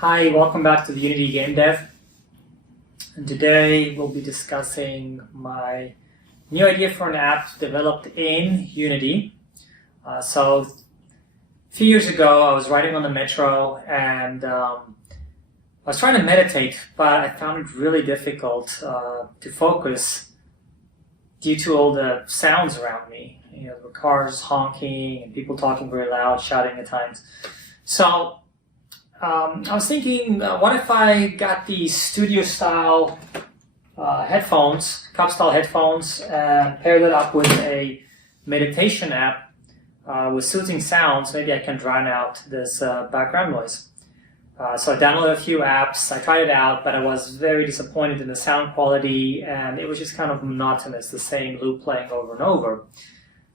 Hi, welcome back to the Unity Game Dev. And today we'll be discussing my new idea for an app developed in Unity. So a few years ago I was riding on the metro and I was trying to meditate, but I found it really difficult to focus due to all the sounds around me. You know, the cars honking and people talking very loud, shouting at times. So I was thinking, what if I got these studio-style headphones, cup-style headphones, and paired it up with a meditation app with soothing sounds. Maybe I can drown out this background noise. So I downloaded a few apps, I tried it out, but I was very disappointed in the sound quality, and it was just kind of monotonous, the same loop playing over and over.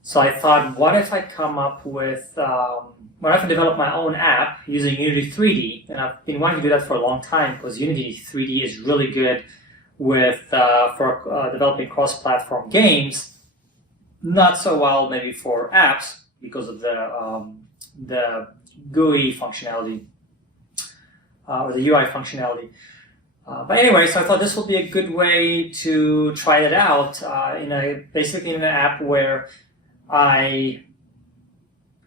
So I thought, what if I come up with, what if I develop my own app using Unity 3D? And I've been wanting to do that for a long time because Unity 3D is really good with for developing cross-platform games. Not so well maybe for apps because of the GUI functionality or the UI functionality. But anyway, so I thought this would be a good way to try it out basically in an app where I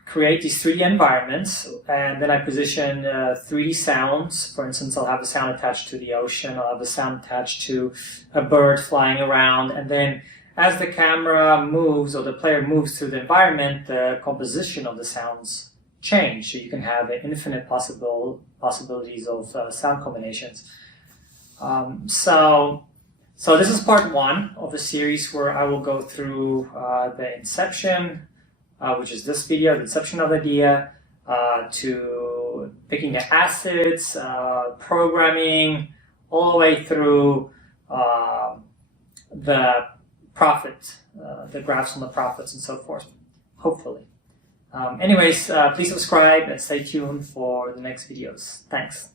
create these 3D environments, and then I position 3D sounds. For instance, I'll have a sound attached to the ocean, I'll have a sound attached to a bird flying around, and then as the camera moves or the player moves through the environment, the composition of the sounds change. So you can have infinite possibilities of sound combinations. So this is part one of a series where I will go through the inception, which is this video, the inception of the idea, to picking the assets, programming, all the way through the profit, the graphs on the profits and so forth, hopefully. Anyways, please subscribe and stay tuned for the next videos. Thanks.